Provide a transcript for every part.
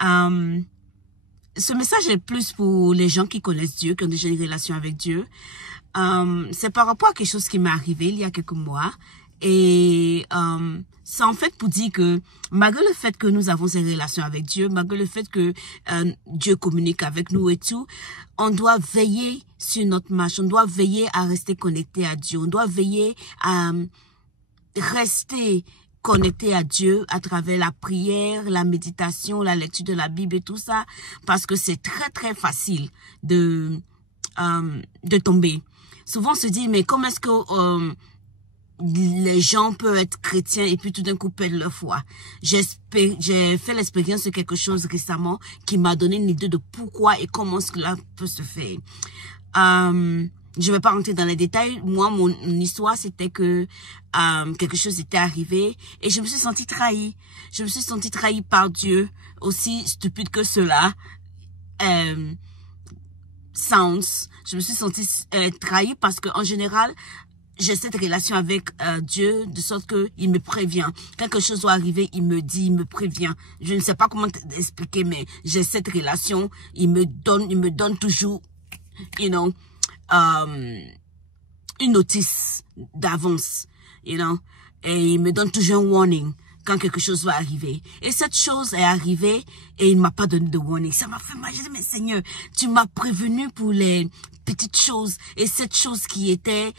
Ce message est plus pour les gens qui connaissent Dieu, qui ont déjà une relation avec Dieu. C'est par rapport à quelque chose qui m'est arrivé il y a quelques mois. Et c'est en fait pour dire que malgré le fait que nous avons ces relations avec Dieu, malgré le fait que Dieu communique avec nous et tout, on doit veiller sur notre marche, on doit veiller à rester connecté à Dieu, on doit veiller à rester connecté à Dieu à travers la prière, la méditation, la lecture de la Bible et tout ça, parce que c'est très très facile de tomber. Souvent on se dit, mais comment est-ce que les gens peuvent être chrétiens et puis tout d'un coup perdre leur foi? J'ai fait l'expérience de quelque chose récemment qui m'a donné une idée de pourquoi et comment cela peut se faire. Je vais pas rentrer dans les détails. Moi, mon histoire, c'était que quelque chose était arrivé et je me suis sentie trahie. Je me suis sentie trahie par Dieu, aussi stupide que cela sounds. Je me suis sentie trahie parce que en général, j'ai cette relation avec Dieu de sorte que il me prévient. Quelque chose doit arriver, il me dit, il me prévient. Je ne sais pas comment expliquer, mais j'ai cette relation. Il me donne toujours, you know, une notice d'avance, you know, et il me donne toujours un warning quand quelque chose va arriver. Et cette chose est arrivée et il m'a pas donné de warning. Ça m'a fait mal. J'ai dit, mais Seigneur, tu m'as prévenu pour les petites choses et cette chose qui était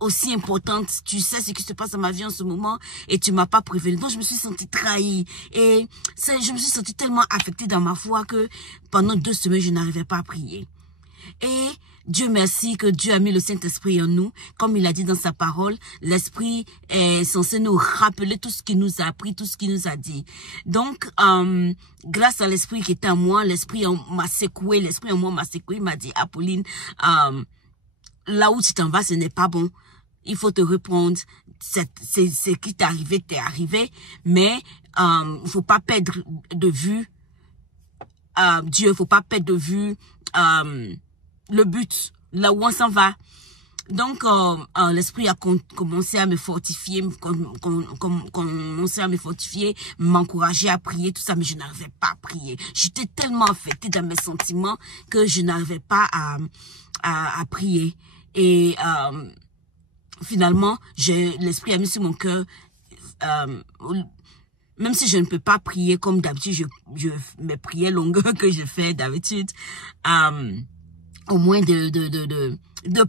aussi importante, tu sais ce qui se passe dans ma vie en ce moment et tu m'as pas prévenu. Donc je me suis sentie trahie et je me suis sentie tellement affectée dans ma foi que pendant 2 semaines je n'arrivais pas à prier. Et Dieu merci que Dieu a mis le Saint-Esprit en nous. Comme il a dit dans sa parole, l'Esprit est censé nous rappeler tout ce qu'il nous a appris, tout ce qu'il nous a dit. Donc, grâce à l'Esprit qui était en moi, l'Esprit m'a secoué, l'Esprit en moi m'a secoué, il m'a dit, Apolline, là où tu t'en vas, ce n'est pas bon. Il faut te reprendre. Ce qui t'est arrivé, mais il faut pas perdre de vue Dieu, il faut pas perdre de vue le but, là où on s'en va. Donc, l'Esprit a commencé à me fortifier, m'encourager à prier, tout ça, mais je n'arrivais pas à prier. J'étais tellement affectée dans mes sentiments que je n'arrivais pas à prier. Et finalement, l'Esprit a mis sur mon cœur, même si je ne peux pas prier comme d'habitude, mes prières longues que je fais d'habitude, au moins de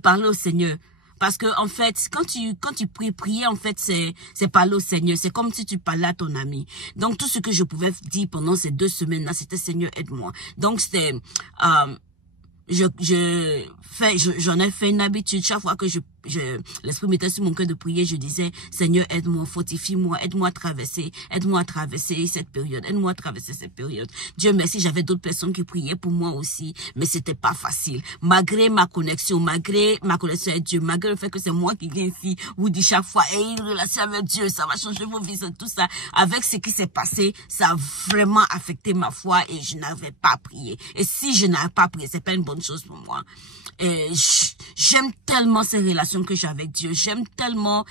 parler au Seigneur. Parce que, en fait, quand tu prier, en fait, c'est parler au Seigneur. C'est comme si tu parlais à ton ami. Donc, tout ce que je pouvais dire pendant ces 2 semaines-là, c'était Seigneur, aide-moi. Donc, c'était, j'en ai fait une habitude. Chaque fois que l'Esprit mettait sur mon cœur de prier, je disais, Seigneur, aide-moi, fortifie-moi, aide-moi à traverser cette période, aide-moi à traverser cette période. Dieu merci, j'avais d'autres personnes qui priaient pour moi aussi, mais c'était pas facile. Malgré ma connexion avec Dieu, malgré le fait que c'est moi qui viens ici, vous dit chaque fois, hey, une relation avec Dieu, ça va changer vos vies, tout ça. Avec ce qui s'est passé, ça a vraiment affecté ma foi et je n'avais pas prié. Et si je n'avais pas prié, c'est pas une bonne chose pour moi. J'aime tellement ces relations que j'ai avec Dieu. J'aime tellement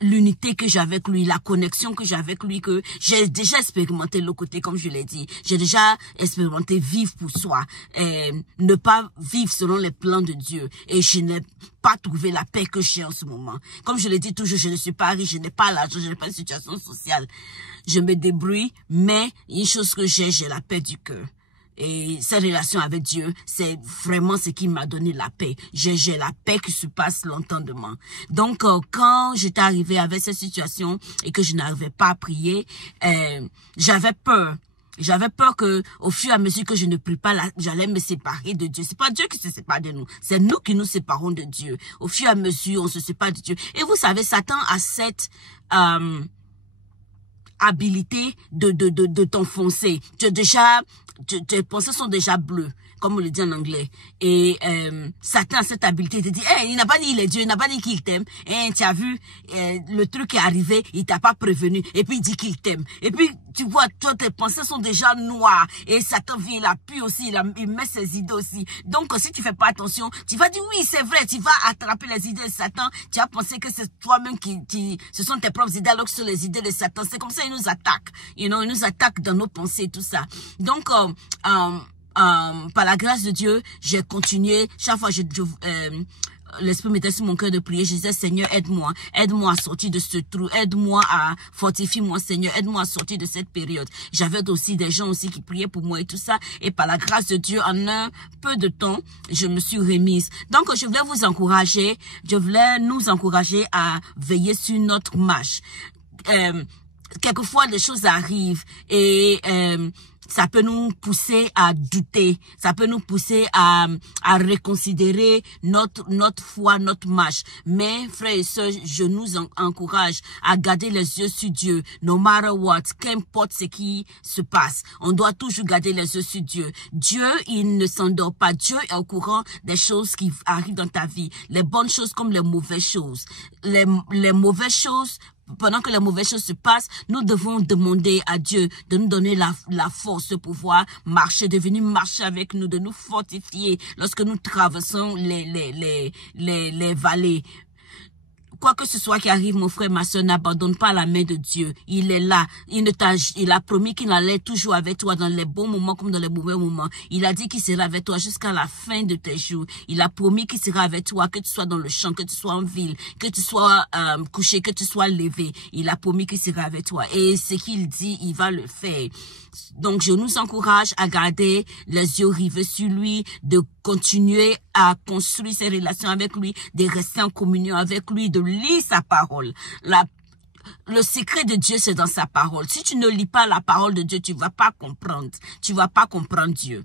l'unité que j'ai avec lui, la connexion que j'ai avec lui, que j'ai déjà expérimenté l'autre côté, comme je l'ai dit. J'ai déjà expérimenté vivre pour soi, ne pas vivre selon les plans de Dieu. Et je n'ai pas trouvé la paix que j'ai en ce moment. Comme je l'ai dit toujours, je ne suis pas riche, je n'ai pas l'argent, je n'ai pas de situation sociale. Je me débrouille, mais une chose que j'ai la paix du cœur. Et cette relation avec Dieu, c'est vraiment ce qui m'a donné la paix. J'ai la paix qui se passe l'entendement. Donc, quand j'étais arrivée avec cette situation et que je n'arrivais pas à prier, j'avais peur. J'avais peur que, au fur et à mesure que je ne prie pas, j'allais me séparer de Dieu. C'est pas Dieu qui se sépare de nous. C'est nous qui nous séparons de Dieu. Au fur et à mesure, on se sépare de Dieu. Et vous savez, Satan a cette, habilité de t'enfoncer. Tes pensées sont déjà bleues, comme on le dit en anglais. Et Satan a cette habilité de dire, hey, il n'a pas dit il est Dieu, il n'a pas dit qu'il t'aime. Et tu as vu, le truc est arrivé, il t'a pas prévenu. Et puis il dit qu'il t'aime. Et puis tu vois, toi, tes pensées sont déjà noires. Et Satan vient, il appuie aussi, il met ses idées aussi. Donc si tu fais pas attention, tu vas dire oui, c'est vrai, tu vas attraper les idées de Satan. Tu vas penser que c'est toi-même ce sont tes propres idées alors que ce sont les idées de Satan. C'est comme ça il nous attaque. You know, il nous attaque dans nos pensées, tout ça. Donc, par la grâce de Dieu, j'ai continué. Chaque fois, l'Esprit mettait sur mon cœur de prier. Je disais, Seigneur, aide-moi. Aide-moi à sortir de ce trou. Aide-moi à fortifier moi, Seigneur. Aide-moi à sortir de cette période. J'avais aussi des gens aussi qui priaient pour moi et tout ça. Et par la grâce de Dieu, en un peu de temps, je me suis remise. Donc, je voulais vous encourager. Je voulais nous encourager à veiller sur notre marche. Quelquefois, des choses arrivent et ça peut nous pousser à douter, ça peut nous pousser à reconsidérer notre foi, notre marche. Mais frères et sœurs, je nous encourage à garder les yeux sur Dieu, no matter what, qu'importe ce qui se passe. On doit toujours garder les yeux sur Dieu. Dieu, il ne s'endort pas. Dieu est au courant des choses qui arrivent dans ta vie, les bonnes choses comme les mauvaises choses. Les mauvaises choses, pendant que les mauvaises choses se passent, nous devons demander à Dieu de nous donner la force de pouvoir marcher, de venir marcher avec nous, de nous fortifier lorsque nous traversons les vallées. Quoi que ce soit qui arrive, mon frère, ma soeur, n'abandonne pas la main de Dieu. Il est là. Il a promis qu'il allait toujours avec toi dans les bons moments comme dans les mauvais moments. Il a dit qu'il sera avec toi jusqu'à la fin de tes jours. Il a promis qu'il sera avec toi, que tu sois dans le champ, que tu sois en ville, que tu sois couché, que tu sois levé. Il a promis qu'il sera avec toi. Et ce qu'il dit, il va le faire. Donc, je nous encourage à garder les yeux rivés sur lui, de continuer à construire ses relations avec lui, de rester en communion avec lui, de lire sa parole. Le secret de Dieu, c'est dans sa parole. Si tu ne lis pas la parole de Dieu, tu vas pas comprendre. Tu vas pas comprendre Dieu.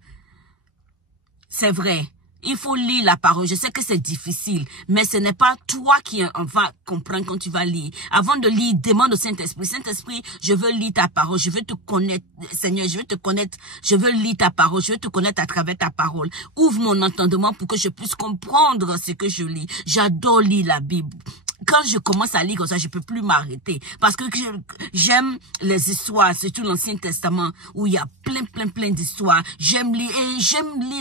C'est vrai. Il faut lire la parole. Je sais que c'est difficile, mais ce n'est pas toi qui en vas comprendre quand tu vas lire. Avant de lire, demande au Saint-Esprit. Saint-Esprit, je veux lire ta parole. Je veux te connaître. Seigneur, je veux te connaître. Je veux lire ta parole. Je veux te connaître à travers ta parole. Ouvre mon entendement pour que je puisse comprendre ce que je lis. J'adore lire la Bible. Quand je commence à lire comme ça, je peux plus m'arrêter. Parce que j'aime les histoires, surtout l'Ancien Testament, où il y a plein d'histoires. J'aime lire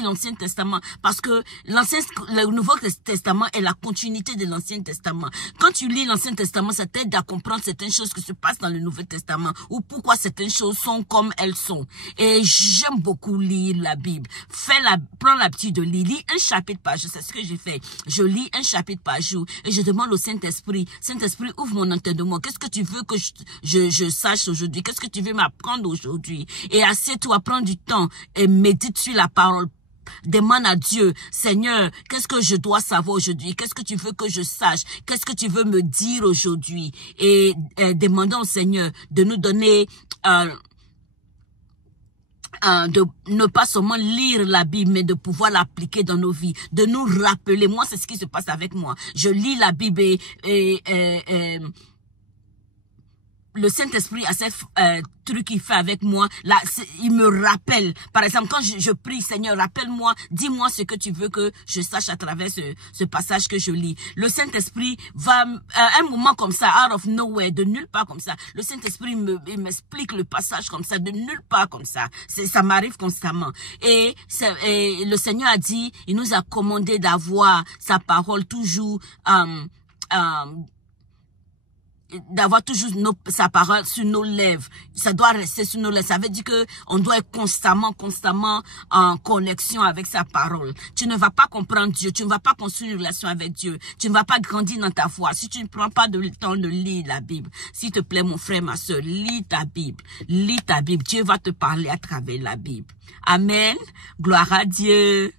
l'Ancien Testament, parce que le Nouveau Testament est la continuité de l'Ancien Testament. Quand tu lis l'Ancien Testament, ça t'aide à comprendre certaines choses qui se passent dans le Nouveau Testament, ou pourquoi certaines choses sont comme elles sont. Et j'aime beaucoup lire la Bible. Prends l'habitude de lire. Lis un chapitre par jour, c'est ce que j'ai fait. Je lis un chapitre par jour, et je demande au Saint-Esprit, ouvre mon entendement. Qu'est-ce que tu veux que je sache aujourd'hui? Qu'est-ce que tu veux m'apprendre aujourd'hui? Et assieds-toi, prends du temps et médite sur la parole. Demande à Dieu, Seigneur, qu'est-ce que je dois savoir aujourd'hui? Qu'est-ce que tu veux que je sache? Qu'est-ce que tu veux me dire aujourd'hui? Et demandons au Seigneur de nous donner de ne pas seulement lire la Bible, mais de pouvoir l'appliquer dans nos vies, de nous rappeler. Moi, c'est ce qui se passe avec moi. Je lis la Bible et le Saint-Esprit a ces trucs qu'il fait avec moi. Là, il me rappelle. Par exemple, quand je prie, Seigneur, rappelle-moi, dis-moi ce que tu veux que je sache à travers ce passage que je lis. Le Saint-Esprit va, un moment comme ça, out of nowhere, de nulle part comme ça, le Saint-Esprit m'explique le passage comme ça, de nulle part comme ça. Ça m'arrive constamment. Et le Seigneur a dit, il nous a commandé d'avoir sa parole toujours, d'avoir toujours sa parole sur nos lèvres. Ça doit rester sur nos lèvres. Ça veut dire que on doit être constamment en connexion avec sa parole. Tu ne vas pas comprendre Dieu. Tu ne vas pas construire une relation avec Dieu. Tu ne vas pas grandir dans ta foi si tu ne prends pas le temps de lire la Bible. S'il te plaît, mon frère, ma soeur, lis ta Bible. Lis ta Bible. Dieu va te parler à travers la Bible. Amen. Gloire à Dieu.